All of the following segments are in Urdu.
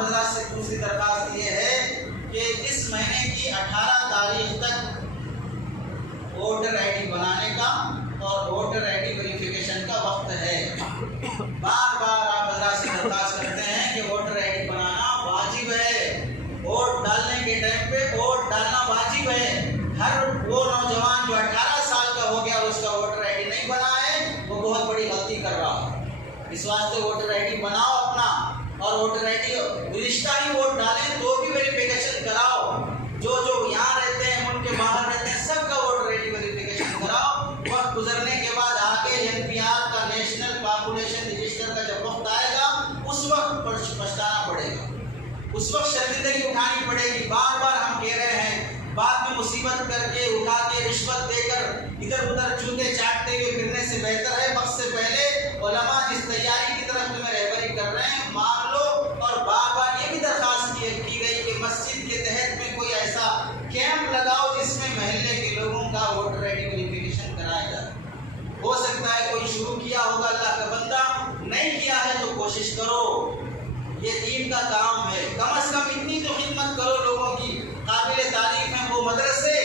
آپ حضرات سے دوسری درخواست یہ ہے کہ اس مہینے کی 18 تاریخ تک ووٹر آئی ڈی بنانے کا اور ووٹر آئی ڈی ویریفیکیشن کا وقت ہے۔ بار بار آپ حضرات سے درخواست کرتے ہیں کہ ووٹر آئی ڈی بنانا واجب ہے، ووٹ ڈالنے کے ٹائم پہ ووٹ ڈالنا واجب ہے۔ ہر وہ نوجوان جو 18 سال کا ہو گیا اور اس کا ووٹر آئی ڈی نہیں بنا ہے وہ بہت بڑی غلطی کر رہا ہے۔ اس واسطے ووٹر آئی ڈی بناؤ اپنا، اور ووٹر آئی ڈی گزشتہ ہی ووٹ ڈالیں تو بھی ویریفیکیشن کراؤ۔ جو یہاں رہتے ہیں، ملک کے باہر رہتے ہیں، سب کا ووٹر آئی ڈی ویریفیکیشن کراؤ۔ وقت گزرنے کے بعد آگے NPR کا نیشنل پاپولیشن رجسٹر کا جب وقت آئے گا اس وقت پچھتانا پڑے گا، اس وقت شرمندگی اٹھانی پڑے گی۔ بار بار ہم کہہ رہے ہیں، بعد میں مصیبت کر کے اٹھا کے رشوت دے کر ادھر ادھر چوتے چاٹتے ہوئے پھرنے سے بہتر ہے وقت سے پہلے علماء جس تیاری کی طرف تمہیں رہبری کر رہے ہیں مان لو۔ اور بار بار یہ بھی درخواست کی گئی کہ مسجد کے تحت میں کوئی ایسا کیمپ لگاؤ جس میں محلے کے لوگوں کا ووٹر آئی ڈی ویریفیکیشن کرایا جائے۔ ہو سکتا ہے کوئی شروع کیا ہوگا اللہ کا بندہ، نہیں کیا ہے تو کوشش کرو، یہ دین کا کام ہے۔ کم از کم اتنی تو خدمت کرو لوگوں کی۔ قابل تعریف ہیں وہ مدرسے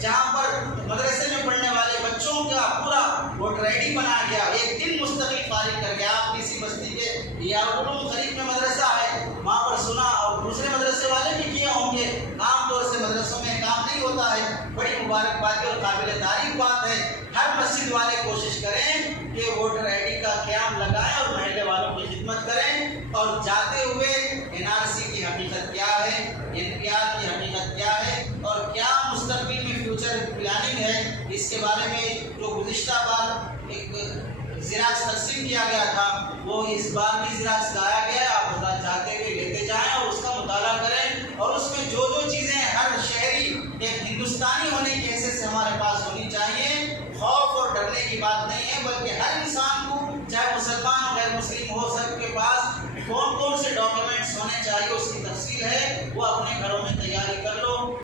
جہاں پر مدرسے میں پڑھنے والے بچوں کا پورا ووٹر آئی ڈی بنا گیا، ایک دن مستقل فارغ کر گیا۔ آپ کسی بستی کے یا علوم خریف میں مدرسہ ہے وہاں پر سنا، اور دوسرے مدرسے والے بھی کیے ہوں گے۔ عام طور سے مدرسوں میں کام نہیں ہوتا ہے، بڑی مبارک بات اور قابل تعریف بات ہے۔ ہر مسجد والے کوشش کریں کہ ووٹر آئی ڈی کا قیام لگائیں اور محلے والوں کی خدمت کریں، اور جاتے ہوئے NRC کی حقیقت کیا ہے، NPR کی حقیقت کیا ہے، اور کیا مستقبل میں فیوچر پلاننگ ہے، اس کے بارے میں جو گزشتہ بار ایک زراعت تقسیم کیا گیا تھا وہ اس بار بھی زراعت لایا گیا ہے۔ آپ حضرات جاتے ہوئے لیتے جائیں اور اس کا مطالعہ کریں، اور اس میں جو چیزیں ہر شہری ایک ہندوستانی ہونے کی حیثیت سے ہمارے پاس ہونی چاہیے، خوف اور ڈرنے کی بات نہیں ہے، بلکہ ہر انسان کو چاہے مسلمان ہو غیر مسلم ہو سب کے پاس کون سے ڈاکیومنٹس ہونے چاہیے اس کی تفصیل ہے، وہ اپنے گھروں میں تیاری کر لو۔